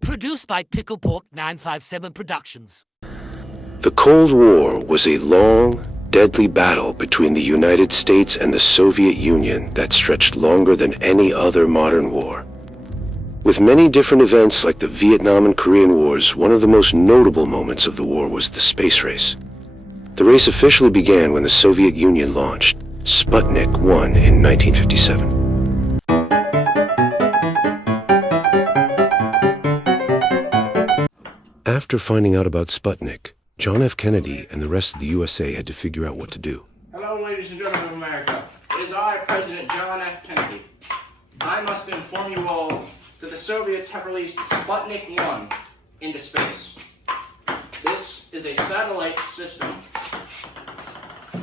Produced by Pickle Pork 957 Productions. The Cold War was a long, deadly battle between the United States and the Soviet Union that stretched longer than any other modern war. With many different events like the Vietnam and Korean Wars, one of the most notable moments of the war was the space race. The race officially began when the Soviet Union launched Sputnik 1 in 1957. After finding out about Sputnik, John F. Kennedy and the rest of the USA had to figure out what to do. Hello, ladies and gentlemen of America. It is I, President John F. Kennedy. I must inform you all that the Soviets have released Sputnik 1 into space. This is a satellite system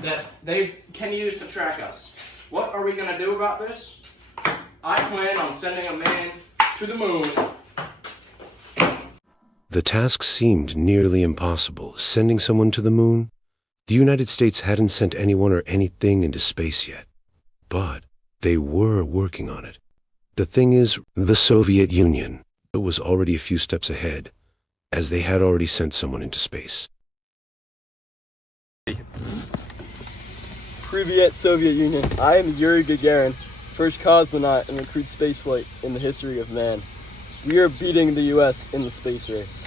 that they can use to track us. What are we going to do about this? I plan on sending a man to the moon. The task seemed nearly impossible. Sending someone to the moon? The United States hadn't sent anyone or anything into space yet. But they were working on it. The thing is, the Soviet Union was already a few steps ahead, as they had already sent someone into space. Privyet, Soviet Union. I am Yuri Gagarin, first cosmonaut and recruit spaceflight in the history of man. We are beating the US in the space race.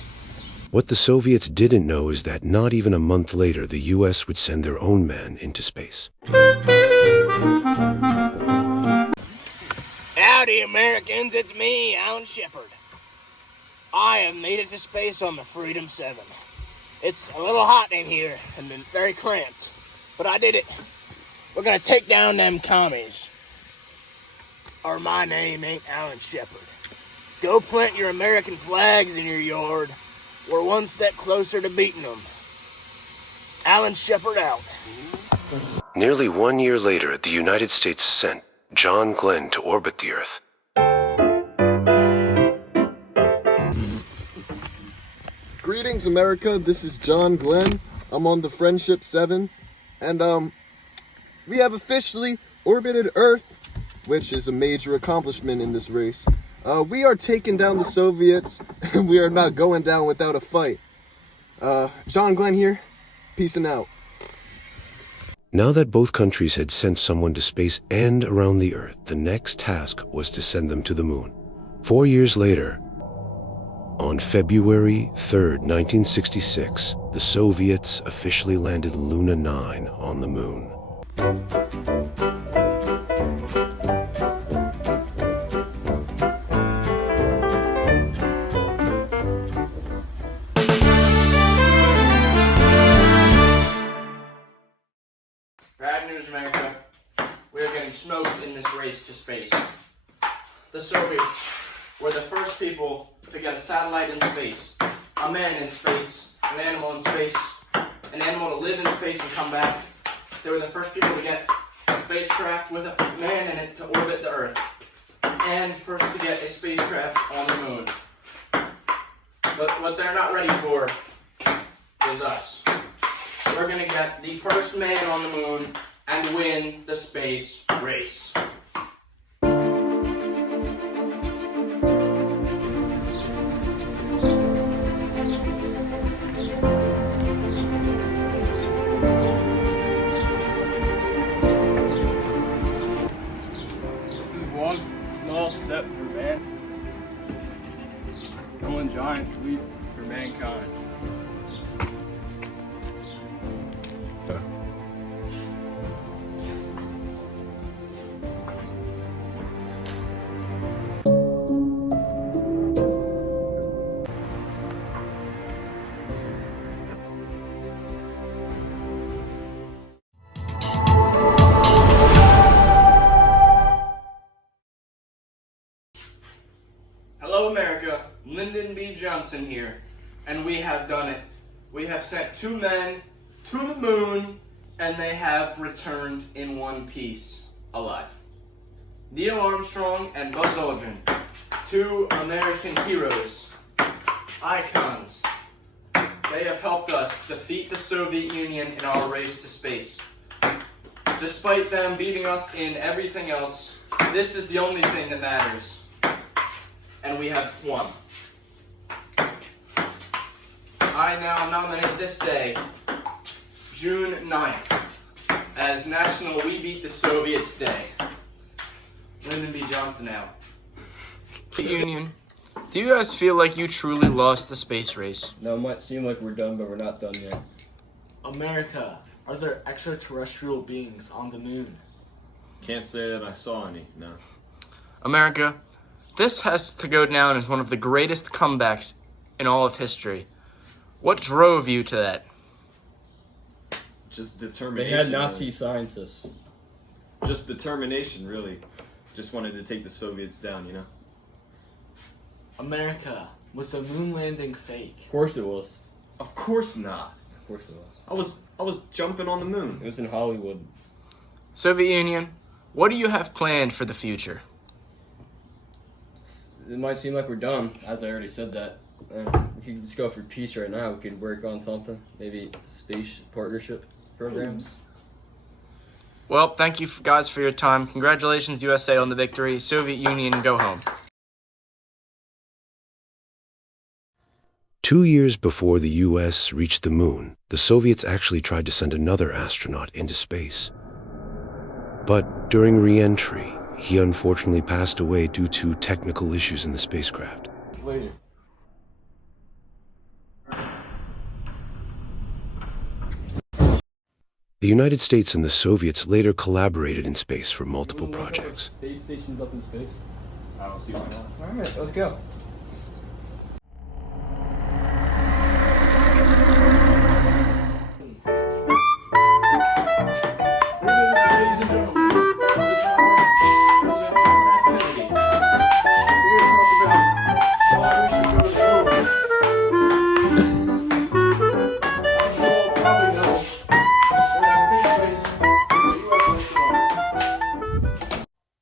What the Soviets didn't know is that not even a month later, the US would send their own man into space. Howdy, Americans, it's me, Alan Shepard. I have made it to space on the Freedom 7. It's a little hot in here and been very cramped, but I did it. We're gonna take down them commies. Or my name ain't Alan Shepard. Go plant your American flags in your yard. We're one step closer to beating them. Alan Shepard out. Nearly 1 year later, the United States sent John Glenn to orbit the Earth. Greetings, America. This is John Glenn. I'm on the Friendship 7, and we have officially orbited Earth, which is a major accomplishment in this race. We are taking down the Soviets, and we are not going down without a fight. John Glenn here, peacing out. Now that both countries had sent someone to space and around the Earth, the next task was to send them to the moon. 4 years later, on February 3rd, 1966, the Soviets officially landed Luna 9 on the moon. Bad news, America. We are getting smoked in this race to space. The Soviets were the first people to get a satellite in space, a man in space, an animal in space, an animal to live in space and come back. They were the first people to get a spacecraft with a man in it to orbit the Earth, and first to get a spacecraft on the moon. But what they're not ready for is us. We're gonna get the first man on the moon and win the space race. This is one small step for man, one giant leap for mankind. Hello, America. Lyndon B. Johnson here, and we have done it. We have sent 2 men to the moon, and they have returned in one piece, alive. Neil Armstrong and Buzz Aldrin, 2 American heroes, icons. They have helped us defeat the Soviet Union in our race to space. Despite them beating us in everything else, this is the only thing that matters. And we have won. I now nominate this day, June 9th, as National We Beat the Soviets Day. Lyndon B. Johnson out. Union, do you guys feel like you truly lost the space race? Now, it might seem like we're done, but we're not done yet. America, are there extraterrestrial beings on the moon? Can't say that I saw any, no. America, this has to go down as one of the greatest comebacks in all of history. What drove you to that? Just They determination. had Nazi really. scientists. Just determination, really. Just wanted to take the Soviets down, you know? America, was the moon landing fake? Of course it was. Of course not. Of course it was. I was jumping on the moon. It was in Hollywood. Soviet Union, what do you have planned for the future? It might seem like we're done, as I already said that. We could just go for peace right now. We could work on something. Maybe space partnership programs. Well, thank you guys for your time. Congratulations, USA, on the victory. Soviet Union, go home. 2 years before the US reached the moon, the Soviets actually tried to send another astronaut into space. But during re-entry, he unfortunately passed away due to technical issues in the spacecraft. Later. The United States and the Soviets later collaborated in space for multiple projects. Space stations up in space. I don't see why not. All right, let's go.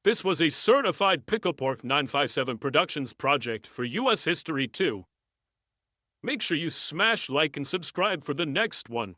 This was a certified Pickle Pork 957 Productions project for U.S. History 2. Make sure you smash like and subscribe for the next one.